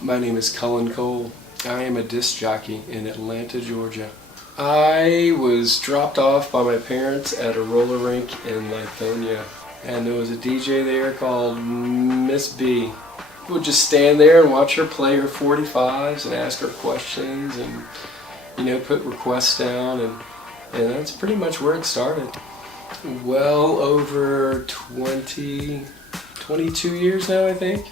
My name is Cullen Cole. I am a disc jockey in Atlanta, Georgia. I was dropped off by my parents at a roller rink in Lithonia, and there was a DJ there called Miss B. I would just stand there and watch her play her 45s and ask her questions and, put requests down, and that's pretty much where it started. Well over 22 years now, I think.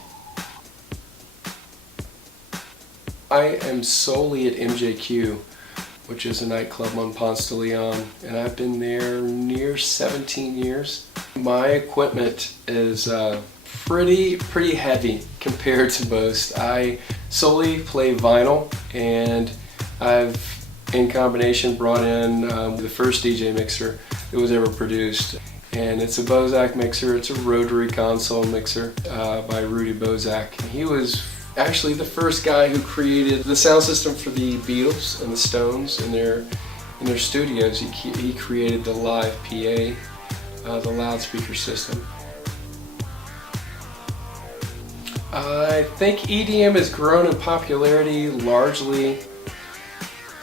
I am solely at MJQ, which is a nightclub on Ponce de Leon, and I've been there near 17 years. My equipment is pretty heavy compared to most. I solely play vinyl, and I've, in combination, brought in the first DJ mixer that was ever produced. And it's a Bozak mixer. It's a rotary console mixer by Rudy Bozak. He was actually the first guy who created the sound system for the Beatles and the Stones in their studios. He created the live PA, the loudspeaker system. I think EDM has grown in popularity largely.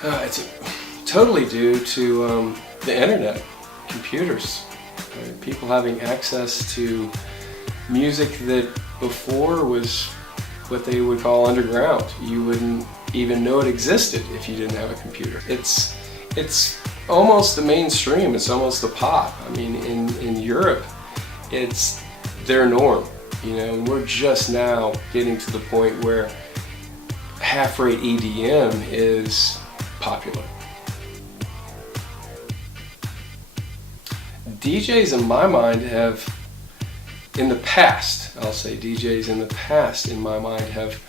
It's totally due to the internet, computers, people having access to music that before was what they would call underground. You wouldn't even know it existed if you didn't have a computer. It's almost the mainstream. It's almost the pop. I mean, in Europe, it's their norm. We're just now getting to the point where half-rate EDM is popular. DJs in my mind have, in the past, I'll say DJs in the past in my mind have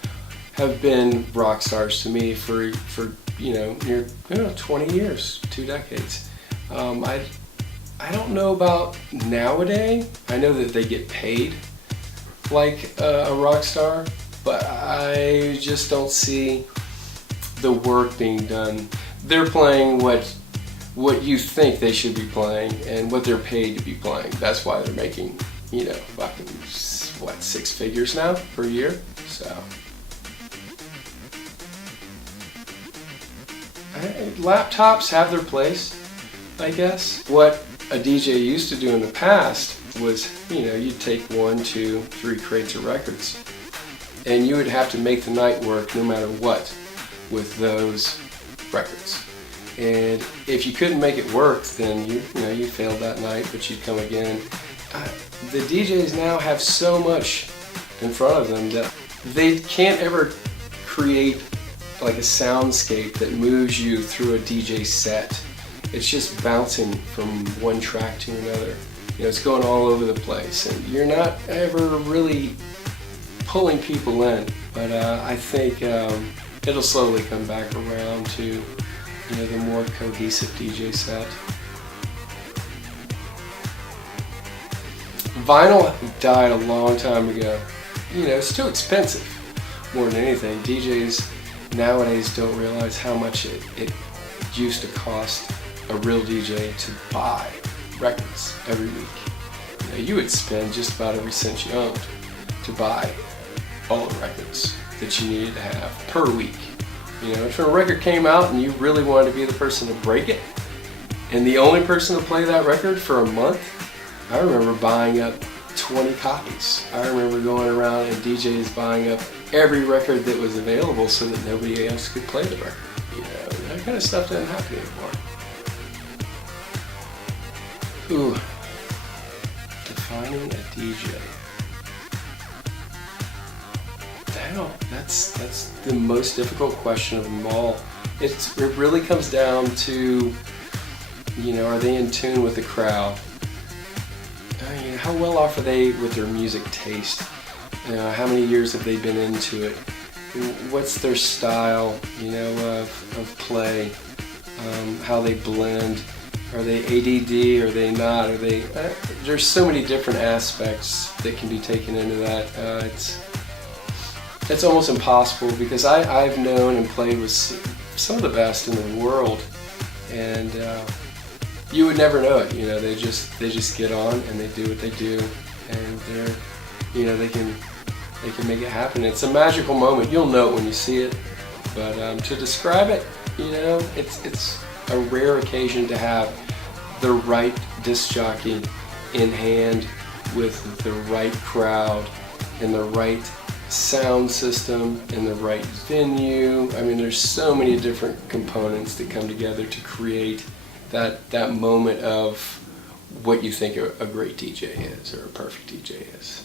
been rock stars to me for near 20 years, 2 decades. I don't know about nowadays. I know that they get paid like a rock star, but I just don't see the work being done. They're playing what you think they should be playing and what they're paid to be playing. That's why they're making, fucking, 6 figures now per year. So laptops have their place, I guess. What a DJ used to do in the past was, you'd take 1, 2, 3 crates of records, and you would have to make the night work no matter what with those records. And if you couldn't make it work, then you failed that night, but you'd come again. The DJs now have so much in front of them that they can't ever create like a soundscape that moves you through a DJ set. It's just bouncing from one track to another. It's going all over the place, and you're not ever really pulling people in. But I think it'll slowly come back around to the more cohesive DJ set. Vinyl died a long time ago. It's too expensive, more than anything. DJs nowadays don't realize how much it used to cost a real DJ to buy records every week. You would spend just about every cent you owned to buy all the records that you needed to have per week. If a record came out and you really wanted to be the person to break it, and the only person to play that record for a month, I remember buying up 20 copies. I remember going around and DJs buying up every record that was available so that nobody else could play the record. That kind of stuff doesn't happen anymore. Ooh, defining a DJ. That's the most difficult question of them all. It really comes down to, are they in tune with the crowd? How well off are they with their music taste? How many years have they been into it? What's their style, of play? How they blend? Are they ADD? Are they not? Are they? There's so many different aspects that can be taken into that. It's almost impossible because I've known and played with some of the best in the world, and you would never know it. They just get on and they do what they do, and they can They can make it happen. It's a magical moment. You'll know it when you see it. But to describe it, you know, it's a rare occasion to have the right disc jockey in hand with the right crowd and the right sound system and the right venue. I mean, there's so many different components that come together to create that moment of what you think a great DJ is or a perfect DJ is.